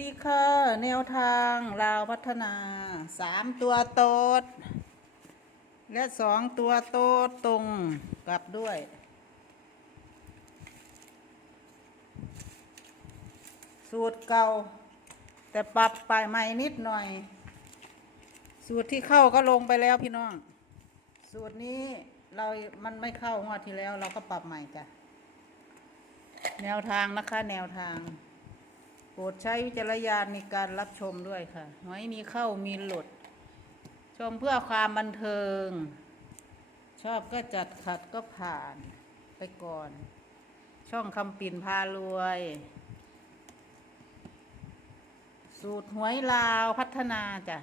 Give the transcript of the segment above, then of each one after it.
ดีค่ะแนวทางลาวพัฒนาสามตัวโตด และสองตัวโตดตรงกลับด้วยสูตรเก่า แต่ปรับไปใหม่นิดหน่อย สูตรที่เข้าก็ลงไปแล้วพี่น้อง สูตรนี้เรา มันไม่เข้างวดที่แล้ว เราก็ปรับใหม่จ้ะ แนวทางนะคะ แนวทาง รดใช้วิจารณญาณในการรับชมด้วยค่ะไว้มีเข้ามีหลุด ชมเพื่อความบันเทิง ชอบก็จัดขัดก็ผ่านไปก่อน ช่องคำปิ่นพารวย สูตรหวยลาวพัฒนาจ้ะ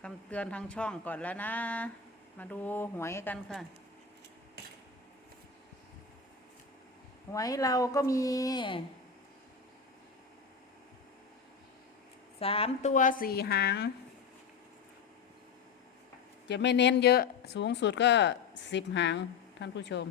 คำเตือนทางช่องก่อนแล้วนะ มาดูหวยกันค่ะ หวยเราก็มี สามตัวสี่หาง จะไม่เน้นเยอะสูงสุดก็สิบหางท่านผู้ชม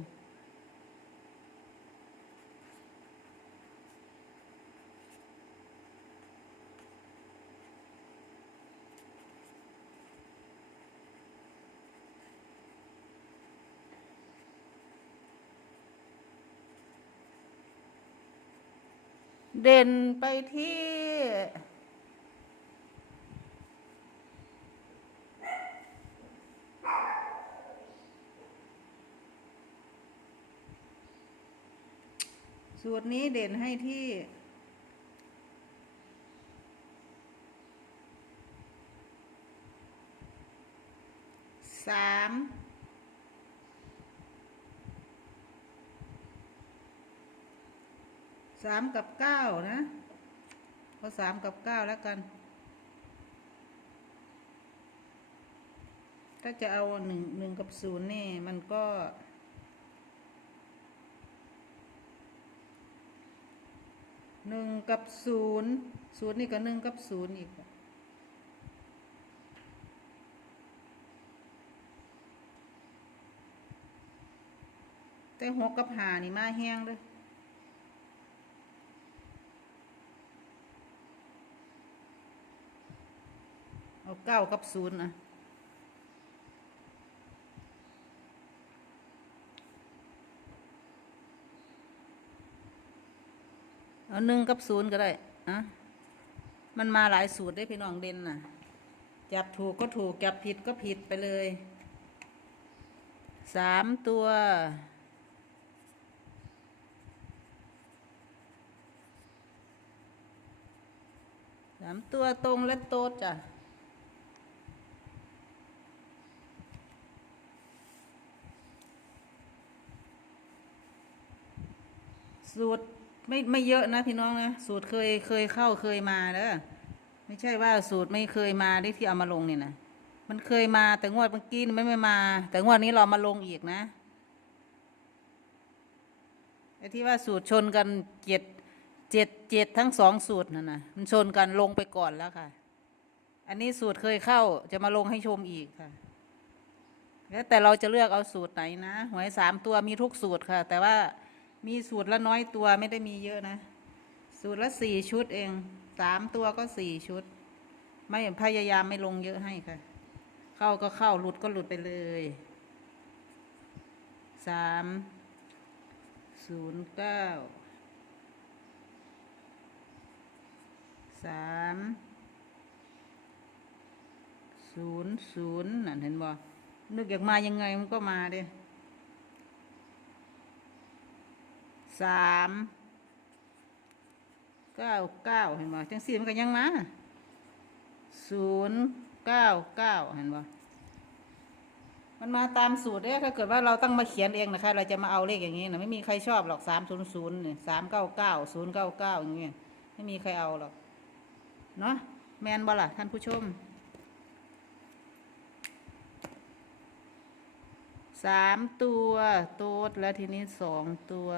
เด่นไปที่ สูตรนี้เด่นให้ที่สามสามกับเก้านะเอาสามกับเก้าแล้วกัน ถ้าจะเอาหนึ่งหนึ่งกับศูนย์นี่ มันก็ หนึ่งกับศูนย์ศูนย์นี่ก็หนึ่งกับศูนย์อีกอะแต่หกกับหานี่มาแห้งเลยเอาเก้ากับศูนย์นะ เอาหนึ่งกับศูนย์ก็ได้อะมันมาหลายสูตรได้พี่น้องเด่นน่ะ จับถูกก็ถูก จับผิดก็ผิดไปเลย สามตัว สามตัวตรงและโต๊ดจ้ะสูตร ไม่ไม่เยอะนะพี่น้องนะสูตรเคยเคยเข้าเคยมาเด้อไม่ใช่ว่าสูตรไม่เคยมาได้ที่เอามาลงเนี่ยนะมันเคยมาแต่งวดเมื่อกี้ไม่ไม่มา แต่งวดนี้เรามาลงอีกนะไอ้ที่ว่าสูตรชนกันเจ็ดเจ็ดเจ็ดทั้งสองสูตรนั่นนะมันชนกันลงไปก่อนแล้วค่ะ อันนี้สูตรเคยเข้าจะมาลงให้ชมอีกค่ะแล้วแต่เราจะเลือกเอาสูตรไหนนะหวยสามตัวมีทุกสูตรค่ะ แต่ว่า มีสูตรละน้อยตัวไม่ได้มีเยอะนะ สูตรละสี่ชุดเองสามตัวก็สี่ชุด ไม่พยายามไม่ลงเยอะให้ค่ะ เข้าก็เข้าหลุดก็หลุดไปเลยสามศูนย์เก้าสามศูนย์ศูนย์นั่นเห็นบ่นึกอยากมายังไงมันก็มาเด้ สามเก้าเก้าเห็นบ่จังสี่มันก็ยังมาศูนย์เก้าเก้าเห็นบ่มันมาตามสูตรเด้ถ้าเกิดว่าเราตั้งมาเขียนเองนะคะ เราจะมาเอาเลขอย่างนี้นะไม่มีใครชอบหรอกสามศูนย์ศูนย์สามเก้าเก้าศูนย์เก้าเก้าอย่างเงี้ยไม่มีใครเอาหรอกเนาะแมนบ่ล่ะท่านผู้ชมสามตัวโต๊ดแล้วทีนี้สองตัว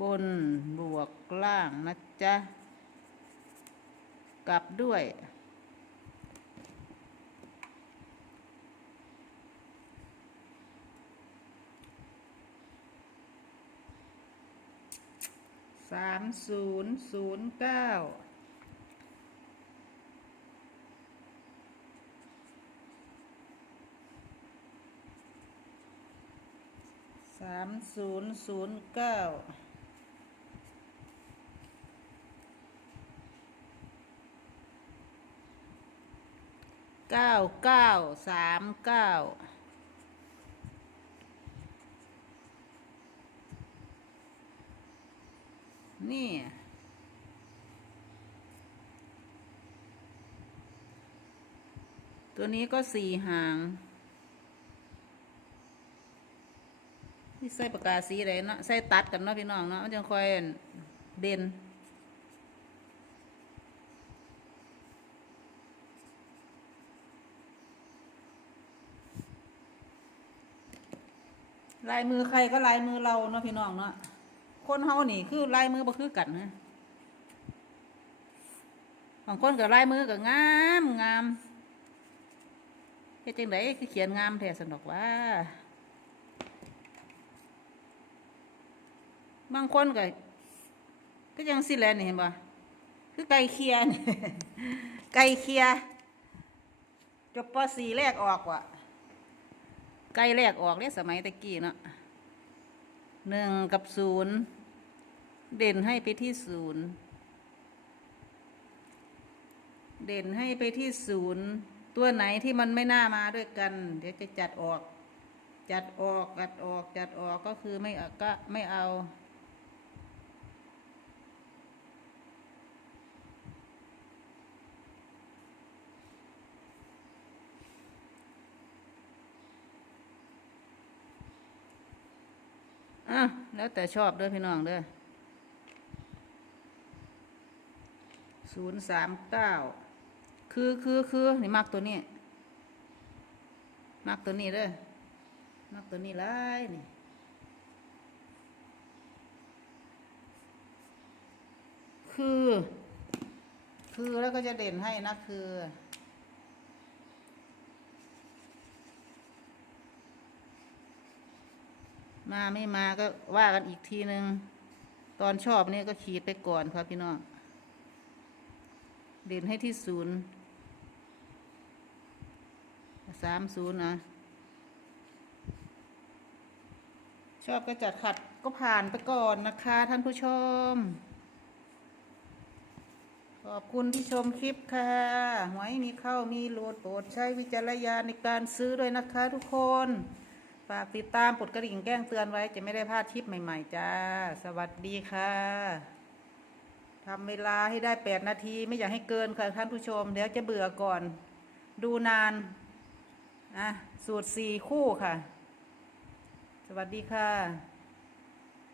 บนบวกล่างนะจ๊ะ กลับด้วย สามศูนย์ศูนย์เก้าสามศูนย์ศูนย์เก้า เก้าเก้าสามเก้านี่ตัวนี้ก็สี่หางนี่ใส่ปากกาสีอะไรเนาะใส่ตัดกันเนาะพี่น้องเนาะมันจะค่อยเด่น ลายมือใครก็ลายมือเราเนาะพี่น้องเนาะคนเฮานี่คือลายมือบ่คือกันนะบางคนก็ลายมือก็งามงามเฮ็ดจังไดคือเขียนงามแท้สนอกว่าบางคนก็ก็ยังสิแลนี่เห็นบ่คือไก่เคียนไก่เคียจบป .4 แรกออกว่ะ ใกล้แรกออกเนี่ยสมัยตะกี้เนาะหนึ่งกับศูนย์เด่นให้ไปที่ศูนย์เด่นให้ไปที่ศูนย์ตัวไหนที่มันไม่น่ามาด้วยกัน เดี๋ยวจะจัดออก จัดออกจัดออกจัดออกก็คือไม่ก็ไม่เอา อะแล้วแต่ชอบเด้อพี่น้องเด้อศูนย์สามเก้าคือคือคือนี่มักตัวนี้มักตัวนี้เด้อมักตัวนี้ไรนี่คือ คือแล้วก็จะเด่นให้นะคือ มาไม่มาก็ว่ากันอีกทีหนึ่งตอนชอบนี่ก็ขีดไปก่อนครับพี่น้องเด่นให้ที่ศูนย์สามศูนย์นะชอบก็จัดขัดก็ผ่านไปก่อนนะคะ ท่านผู้ชม ขอบคุณที่ชมคลิปค่ะ หวยมีเข้ามีโหลดโปรดใช้วิจารณญาณในการซื้อด้วยนะคะทุกคน ฝากติดตามกดกระดิ่งแจ้งเตือนไว้จะไม่ได้พลาดคลิปใหม่ๆจ้า สวัสดีค่ะทำเวลาให้ได้แปดนาทีไม่อยากให้เกินค่ะท่านผู้ชม เดี๋ยวจะเบื่อก่อน ดูนาน อะ สูตรสี่คู่ค่ะ สวัสดีค่ะ